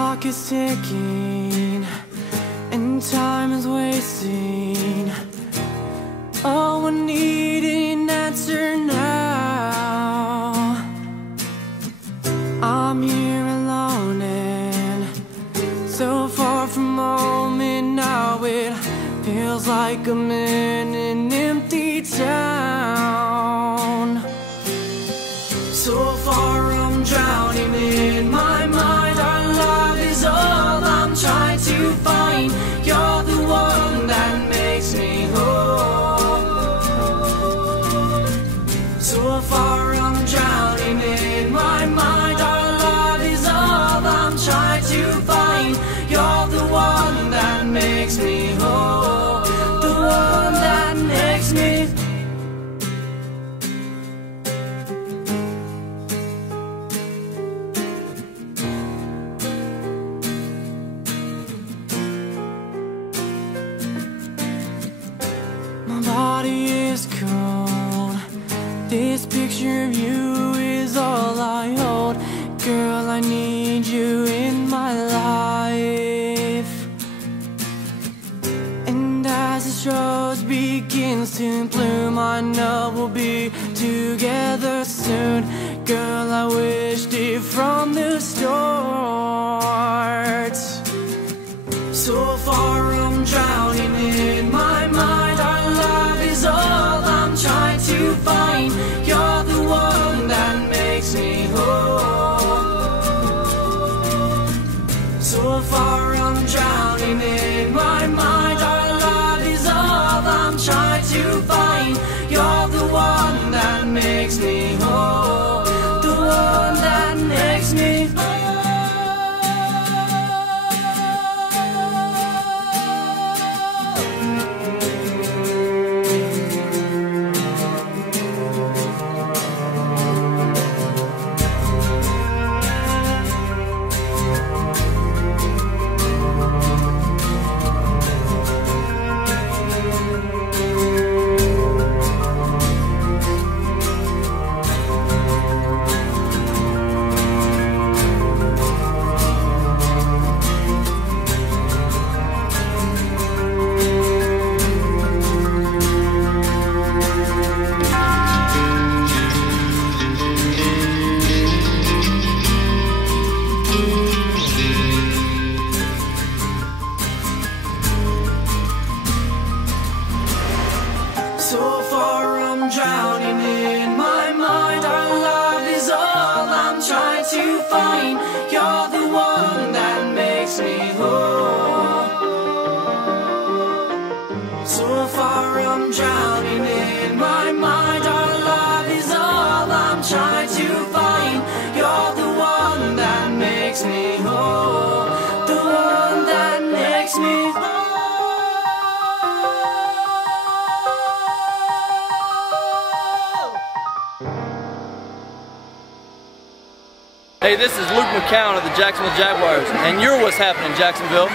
clock is ticking and time is wasting. Oh, I need an answer now. I'm here alone and so far from home, and now it feels like I'm in an empty town. So far I'm drowning in my mind. Our love is all I'm trying to find. You're the one that makes me whole. So far I'm drowning in my mind. Our love is all I'm trying to find. You're the one that makes me whole. The one that makes me. My body is cold. This picture of you is all I hold. Girl, I need you in my life. And as this rose begins to bloom, I know we'll be together soon. Girl, I wished it from the start. So far I'm drowning in my mind. Our love is all I'm trying to find. You're the one that makes me whole. So far I'm drowning in my mind. Our love is all I'm trying to find. You're the one that makes me whole. The one that makes me whole. So far I'm drowning in my mind. Our love is all I'm trying to find. You're the one that makes me whole. So far I'm drowning in my mind. Our love is all I'm trying to find. You're the one that makes me whole. The one that makes me whole. Hey, this is Luke McCown of the Jacksonville Jaguars, and you're What's Happening, Jacksonville.